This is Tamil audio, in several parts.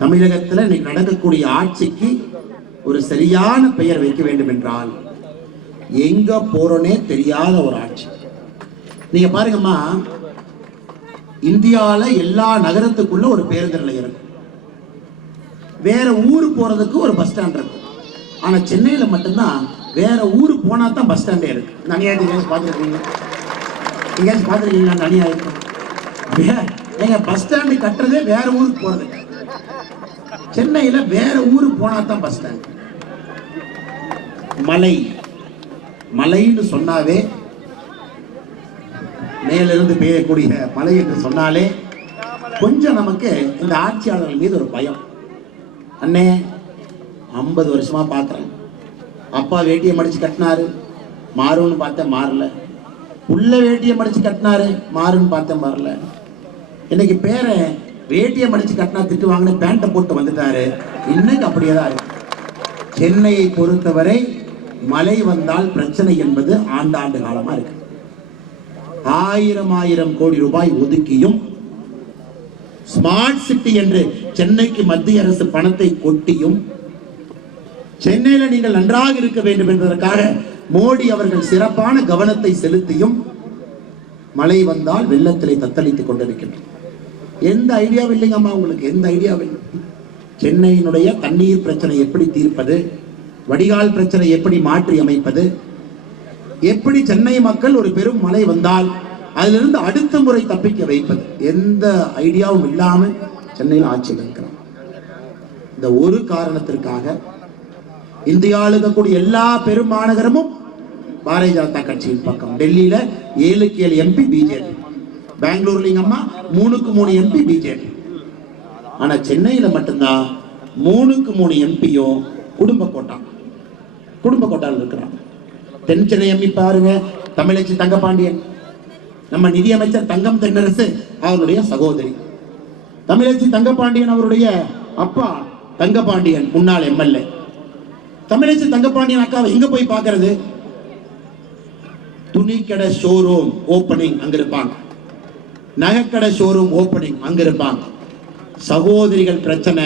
தமிழகத்தில் இன்னைக்கு நடக்கக்கூடிய ஆட்சிக்கு ஒரு சரியான பெயர் வைக்க வேண்டும் என்றால் எங்க போறோனே தெரியாத ஒரு ஆட்சி. நீங்க பாருங்கம்மா இந்தியாவில் எல்லா நகரத்துக்குள்ள ஒரு பேருந்து நிலையம் இருக்கு. வேற ஊர் போறதுக்கு ஒரு பஸ் ஸ்டாண்ட் இருக்கு. ஆனா சென்னையில மட்டும்தான் வேற ஊர் போனா தான் பஸ் ஸ்டாண்டே இருக்கு. இந்த அநியாயத்தை எங்கேயாச்சும் பார்த்துருக்கீங்களா? எங்கேயாச்சும் பார்த்துருக்கீங்களா? அந்த ஏங்க பஸ் ஸ்டாண்டு கட்டுறதே வேற ஊருக்கு போறது சென்னையில வேற ஊருக்கு போனா தான் பஸ் ஸ்டாண்ட் மலை. மலைன்னு சொன்னாவே மேலிருந்து பெய்யக்கூடிய மலை என்று சொன்னாலே கொஞ்சம் நமக்கு இந்த ஆட்சியாளர்கள் மீது ஒரு பயம். அண்ணே ஐம்பது வருஷமா பார்க்குறேன் அப்பா வேட்டியை மடிச்சு கட்டினாரு. மாறும்னு பார்த்தேன் மாறல. உள்ள வேட்டியை மடிச்சு கட்டினாரு மாறுன்னு பார்த்தேன் மாறல. இன்னைக்கு பேரன் வேட்டியம் அடிச்சு கட்டினா திட்டு வாங்கின பேண்ட்டை போட்டு வந்துட்டாரு. இன்னைக்கு அப்படியே தான் இருக்கு. சென்னையை பொறுத்தவரை மழை வந்தால் பிரச்சனை என்பது ஆண்டாண்டு காலமா இருக்கு. ஆயிரம் ஆயிரம் கோடி ரூபாய் ஒதுக்கியும் ஸ்மார்ட் சிட்டி என்று சென்னைக்கு மத்திய அரசு பணத்தை கொட்டியும் சென்னையில நீங்கள் நன்றாக இருக்க வேண்டும் என்பதற்காக மோடி அவர்கள் சிறப்பான கவனத்தை செலுத்தியும் மழை வந்தால் வெள்ளத்திலே தத்தளித்துக் கொண்டிருக்கின்றனர். எந்த ஐடியாவும் இல்லைங்கம்மா உங்களுக்கு எந்த ஐடியாவும் இல்லை. சென்னையினுடைய தண்ணீர் பிரச்சனை எப்படி தீர்ப்பது? வடிகால் பிரச்சனை எப்படி மாற்றி அமைப்பது? எப்படி சென்னை மக்கள் ஒரு பெரும் மழை வந்தால் அதிலிருந்து அடுத்த முறை தப்பிக்க வைப்பது? எந்த ஐடியாவும் இல்லாமல் சென்னையில் ஆட்சியில் இருக்கிறோம். இந்த ஒரு காரணத்திற்காக இந்தியாவில் இருக்கக்கூடிய எல்லா பெரும் மாநகரமும் பாரதிய ஜனதா கட்சியின் பக்கம். டெல்லியில ஏழுக்கு ஏழு எம்பி பிஜேபி பெங்களூர்லிங்கம்மா அம்மா மூணுக்கு மூணு எம்பி பிஜேபி ஆனா சென்னையில மட்டும்தான் மூணுக்கு மூணு எம்பியும் குடும்ப கோட்டா. குடும்ப கோட்டாவில் இருக்கிறாங்க. தென் சென்னை எம்பி பாருங்க தமிழச்சி தங்கபாண்டியன் நம்ம நிதியமைச்சர் தங்கம் தென்னரசு அவருடைய சகோதரி. தமிழச்சி தங்கபாண்டியன் அவருடைய அப்பா தங்கபாண்டியன் முன்னாள் எம்எல்ஏ தமிழச்சி தங்கபாண்டியன் அக்காவை எங்க போய் பார்க்கிறது? துணிக்கடை ஷோரூம் ஓப்பனிங் அங்க இருப்பாங்க. நகைக்கடை ஷோரூம் ஓப்பனிங் அங்க இருப்பாங்க சகோதரிகள் பிரச்சனை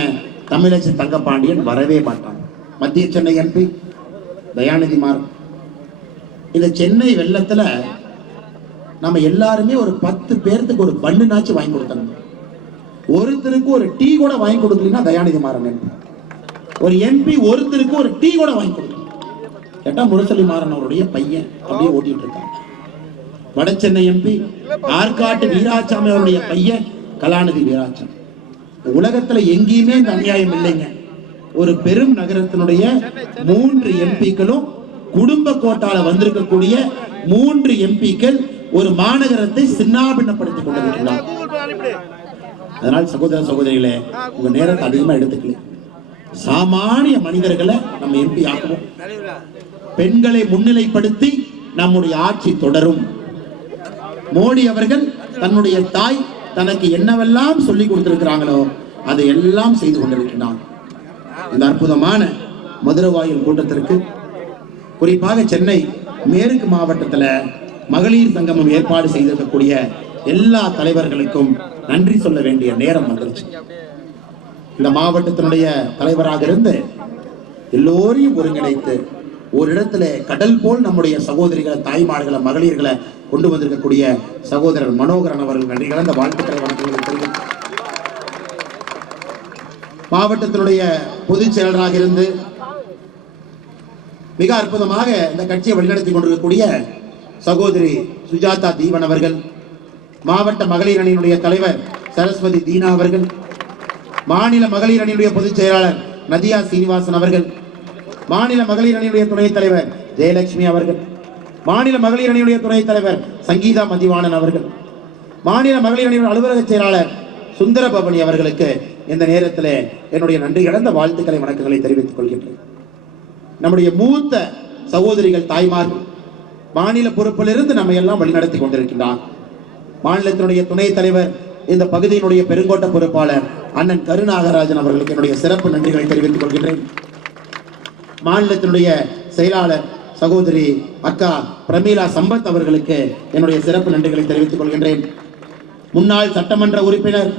தமிழச்சி தங்கப்பாண்டியன் வரவே மாட்டாங்க மத்திய சென்னை எம்பி தயாநிதி மாறன். இந்த சென்னை வெள்ளத்துல நம்ம எல்லாருமே ஒரு பத்து பேர்த்துக்கு ஒரு பண்ணுனாச்சும் வாங்கி கொடுத்தாங்க ஒருத்தருக்கு ஒரு டீ கூட வாங்கி கொடுக்கலன்னா தயாநிதி மாறன் எம்பி ஒரு எம்பி ஒருத்தருக்கு ஒரு டீ கூட வாங்கி கொடுக்கல. கேட்டா முரசொலி மாறன் அவருடைய பையன் அப்படியே ஓட்டிட்டு இருக்காங்க வடச்சென்னை எம்பி ஆற்காட்டு வீராசாமி அவருடைய பையன் கலாநிதி வீராசாமி. உலகத்துல எங்கேயுமே இந்த அநியாயம் இல்லைங்க. ஒரு பெரும் நகரத்தினுடைய மூன்று எம்பிக்களும் குடும்ப கோட்டால வந்திருக்கக்கூடிய மூன்று எம்பிக்கள் ஒரு மாநகரத்தை சின்னாபின்னப்படுத்திக் கொண்டிருக்கிறார். அதனால் சகோதர சகோதரிகளே உங்க நேரத்தை அதிகமா எடுத்துக்கல. சாமானிய மனிதர்களை நம்ம எம்பி ஆக்குவோம். பெண்களை முன்னிலைப்படுத்தி நம்முடைய ஆட்சி தொடரும். மோடி அவர்கள் தன்னுடைய தாய் தனக்கு என்னவெல்லாம் சொல்லி கொடுத்திருக்கிறாங்களோ அதை எல்லாம் செய்து கொண்டிருக்கிறார் இந்த அற்புதமான மதுரவாயில் கூட்டத்திற்கு குறிப்பாக சென்னை மேற்கு மாவட்டத்தில் மகளிர் சங்கமம் ஏற்பாடு செய்திருக்கக்கூடிய எல்லா தலைவர்களுக்கும் நன்றி சொல்ல வேண்டிய நேரம் வந்துருச்சு. இந்த மாவட்டத்தினுடைய தலைவராக இருந்து எல்லோரையும் ஒருங்கிணைத்து ஒரு இடத்துல கடல் போல் நம்முடைய சகோதரிகளை தாய்மார்களை மகளிர்களை கொண்டு வந்திருக்கக்கூடிய சகோதரர் மனோகரன் அவர்கள் நன்றி கலந்த வாழ்த்துக்களை வணக்கங்களை மாவட்டத்தினுடைய பொதுச் செயலராக இருந்து மிக அற்புதமாக இந்த கட்சியை வழிநடத்தி கொண்டிருக்கக்கூடிய சகோதரி சுஜாதா தீவன் அவர்கள் மாவட்ட மகளிர் அணியினுடைய தலைவர் சரஸ்வதி தீனா அவர்கள் மாநில மகளிர் அணியினுடைய பொதுச் செயலாளர் நதியா சீனிவாசன் அவர்கள் மாநில மகளிர் அணியினுடைய துணைத் தலைவர் ஜெயலட்சுமி அவர்கள் மாநில மகளிர் அணியுடைய துணைத் தலைவர் சங்கீதா மதிவாணன் அவர்கள் மாநில மகளிர் அணியினுடைய அலுவலக செயலாளர் சுந்தர பவனி அவர்களுக்கு இந்த நேரத்தில் என்னுடைய நன்றி இழந்த வாழ்த்துக்களை வணக்கங்களை தெரிவித்துக் கொள்கின்றேன். நம்முடைய மூத்த சகோதரிகள் தாய்மார்கள் மாநில பொறுப்பிலிருந்து நம்ம எல்லாம் வழிநடத்தி கொண்டிருக்கின்றார். மாநிலத்தினுடைய துணைத் தலைவர் இந்த பகுதியினுடைய பெருங்கோட்ட பொறுப்பாளர் அண்ணன் கருநாகராஜன் அவர்களுக்கு என்னுடைய சிறப்பு நன்றிகளை தெரிவித்துக் கொள்கின்றேன். மாநிலத்தினுடைய செயலாளர் சகோதரி அக்கா பிரமீலா சம்பத் அவர்களுக்கு என்னுடைய சிறப்பு நன்றிகளை தெரிவித்துக் கொள்கின்றேன். முன்னாள் சட்டமன்ற உறுப்பினர்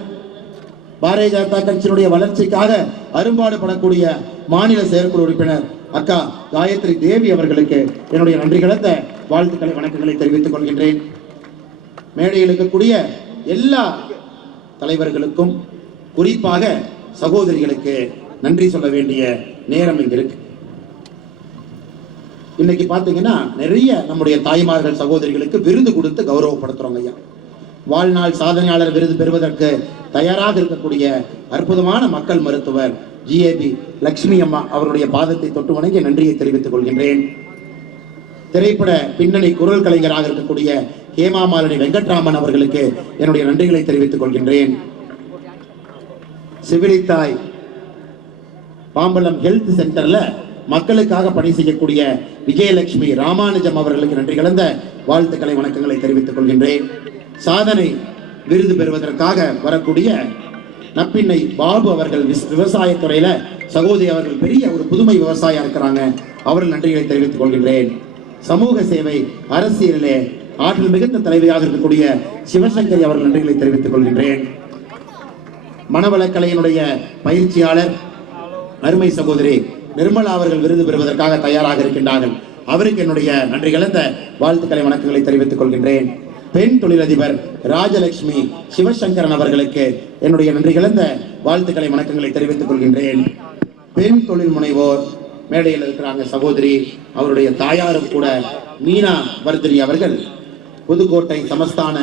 பாரதிய ஜனதா கட்சியினுடைய வளர்ச்சிக்காக அரும்பாடுபடக்கூடிய மாநில செயற்குழு உறுப்பினர் அக்கா காயத்ரி தேவி அவர்களுக்கு என்னுடைய நன்றி கலந்த வாழ்த்துக்களை வணக்கங்களை தெரிவித்துக் கொள்கின்றேன். மேடையில் இருக்கக்கூடிய எல்லா தலைவர்களுக்கும் குறிப்பாக சகோதரிகளுக்கு நன்றி சொல்ல வேண்டிய நேரம் இங்க இருக்கு இன்னைக்கு பார்த்தீங்கன்னா நிறைய நம்முடைய தாய்மார்கள் சகோதரிகளுக்கு விருது கொடுத்து கௌரவப்படுத்துறோங்க ஐயா. வாழ்நாள் சாதனையாளர் விருது பெறுவதற்கு தயாராக இருக்கக்கூடிய அற்புதமான மக்கள் மருத்துவர் ஜிஏபி லக்ஷ்மி அம்மா அவருடைய பாதத்தை தொட்டு வணங்கி நன்றியை தெரிவித்துக் கொள்கின்றேன். திரைப்பட பின்னணி குரல் கலைஞராக இருக்கக்கூடிய ஹேமா மாலினி வெங்கட்ராமன் அவர்களுக்கு என்னுடைய நன்றிகளை தெரிவித்துக் கொள்கின்றேன். சிவிலித்தாய் பாம்பலம் ஹெல்த் சென்டர்ல மக்களுக்காக பணி செய்யக்கூடிய விஜயலட்சுமி ராமானுஜம் அவர்களுக்கு நன்றி கலந்த வாழ்த்துக்களை வணக்கங்களை தெரிவித்துக் கொள்கின்றேன். சாதனை விருது பெறுவதற்காக வரக்கூடிய நப்பிண்ணை பாபு அவர்கள் விஸ்- விவசாயத்துறையில சகோதரி அவர்கள் பெரிய ஒரு புதுமை விவசாயியா இருக்கிறாங்க. அவர்கள் நன்றிகளை தெரிவித்துக் கொள்கின்றேன். சமூக சேவை அரசியலிலே ஆற்றல் மிகுந்த தலைவியாக இருக்கக்கூடிய சிவசங்கரி அவர்கள் நன்றிகளை தெரிவித்துக் கொள்கின்றேன். மனவளக்கலையினுடைய பயிற்சியாளர் அருமை சகோதரி நிர்மலா அவர்கள் விருது பெறுவதற்காக தயாராக இருக்கின்றார்கள். அவருக்கு என்னுடைய நன்றி கலந்த வாழ்த்துக்களை வணக்கங்களை தெரிவித்துக் கொள்கின்றேன். பெண் தொழிலதிபர் ராஜலட்சுமி சிவசங்கரன் அவர்களுக்கு என்னுடைய நன்றி கலந்த வாழ்த்துக்களை வணக்கங்களை தெரிவித்துக் கொள்கின்றேன். பெண் தொழில் முனைவோர் மேடையில் இருக்கிறாங்க சகோதரி அவருடைய தாயாரும் கூட மீனா வர்தினி அவர்கள். புதுக்கோட்டை சமஸ்தான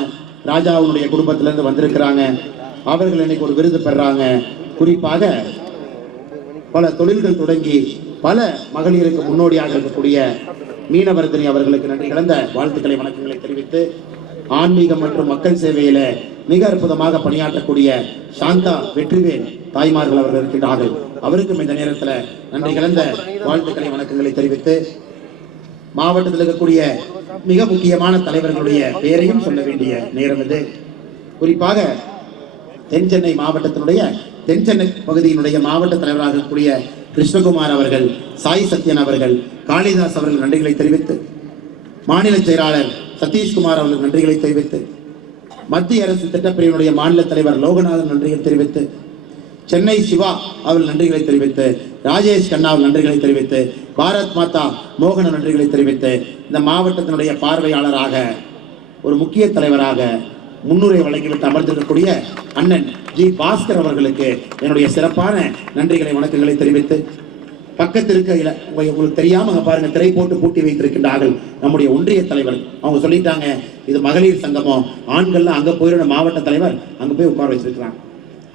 ராஜாவுடைய குடும்பத்திலிருந்து வந்திருக்கிறாங்க. அவர்கள் இன்னைக்கு ஒரு விருது பெறாங்க. குறிப்பாக பல தொழில்கள் தொடங்கி பல மகளிருக்கு முன்னோடியாக இருக்கக்கூடிய மீனவர்தனி அவர்களுக்கு நன்றி கலந்த வாழ்த்துக்களை வணக்கங்களை தெரிவித்து ஆன்மீகம் மற்றும் மக்கள் சேவையில மிக அற்புதமாக பணியாற்றக்கூடிய சாந்தா வெற்றிவேல் தாய்மார்கள் அவர்கள் இருக்கின்றார்கள் அவருக்கும் இந்த நேரத்தில் நன்றி கலந்த வாழ்த்துக்களை வணக்கங்களை தெரிவித்து மாவட்டத்தில் இருக்கக்கூடிய மிக முக்கியமான தலைவர்களுடைய பெயரையும் சொல்ல வேண்டிய நேரம் இது. குறிப்பாக தென் சென்னை மாவட்டத்தினுடைய தென் சென்னை பகுதியினுடைய மாவட்ட தலைவராக இருக்கக்கூடிய கிருஷ்ணகுமார் அவர்கள் சாய் சத்யன் அவர்கள் காளிதாஸ் அவர்கள் நன்றிகளை தெரிவித்து மாநில செயலாளர் சதீஷ்குமார் அவர்கள் நன்றிகளை தெரிவித்து மத்திய அரசு திட்டப்பிரிவினுடைய மாநில தலைவர் லோகநாதன் நன்றிகளை தெரிவித்து சென்னை சிவா அவர்கள் நன்றிகளை தெரிவித்து ராஜேஷ் கண்ணா அவர்கள் நன்றிகளை தெரிவித்து பாரத் மாதா மோகன நன்றிகளை தெரிவித்து இந்த மாவட்டத்தினுடைய பார்வையாளராக ஒரு முக்கிய தலைவராக முன்னுரை வழங்கிவிட்டு அமர்ந்திருக்கக்கூடிய அண்ணன் ஜி பாஸ்கர் அவர்களுக்கு என்னுடைய சிறப்பான நன்றிகளை வணக்கங்களை தெரிவித்து பக்கத்தில் இருக்கையில உங்களுக்கு தெரியாம பாருங்க திரை போட்டு பூட்டி வைத்திருக்கின்றார்கள் நம்முடைய ஒன்றிய தலைவர். அவங்க சொல்லிட்டாங்க இது மகளிர் சங்கமம். ஆண்கள்லாம் அங்க போயிட மாவட்ட தலைவர் அங்க போய் உட்கார வச்சிருக்கிறாங்க.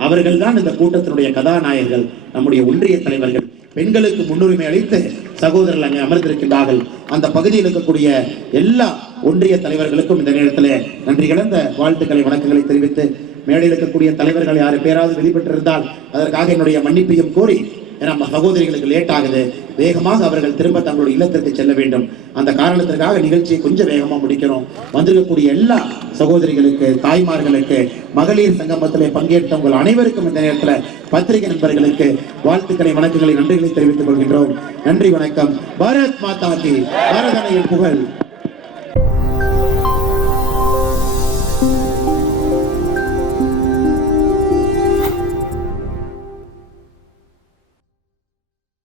அவர்கள் தான் இந்த கூட்டத்தினுடைய கதாநாயகர்கள் நம்முடைய ஒன்றிய தலைவர்கள். பெண்களுக்கு முன்னுரிமை அளித்து சகோதரர்கள் அங்கே அமர்ந்திருக்கின்றார்கள். அந்த பகுதியில் இருக்கக்கூடிய எல்லா ஒன்றிய தலைவர்களுக்கும் இந்த நேரத்தில் நன்றி கிடந்த வாழ்த்துக்களை வணக்கங்களை தெரிவித்து மேடையில் இருக்கக்கூடிய தலைவர்கள் யாரு பேராவது வெளிப்பட்டிருந்தால் அதற்காக என்னுடைய மன்னிப்பையும் கோரி நம்ம சகோதரிகளுக்கு லேட் ஆகுது. வேகமாக அவர்கள் திரும்ப தங்களுடைய இல்லத்திற்கு செல்ல வேண்டும். அந்த காரணத்திற்காக நிகழ்ச்சியை கொஞ்சம் வேகமாக முடிக்கணும். வந்திருக்கக்கூடிய எல்லா சகோதரிகளுக்கு தாய்மார்களுக்கு மகளிர் சங்கமத்திலே பங்கேற்ற உங்கள் அனைவருக்கும் இந்த நேரத்தில் பத்திரிகை நண்பர்களுக்கு வாழ்த்துக்களை வணக்கங்களை நன்றிகளை தெரிவித்துக் கொள்கின்றோம். நன்றி வணக்கம். பாரத் மாதா கி. பாரதனையின் புகழ்.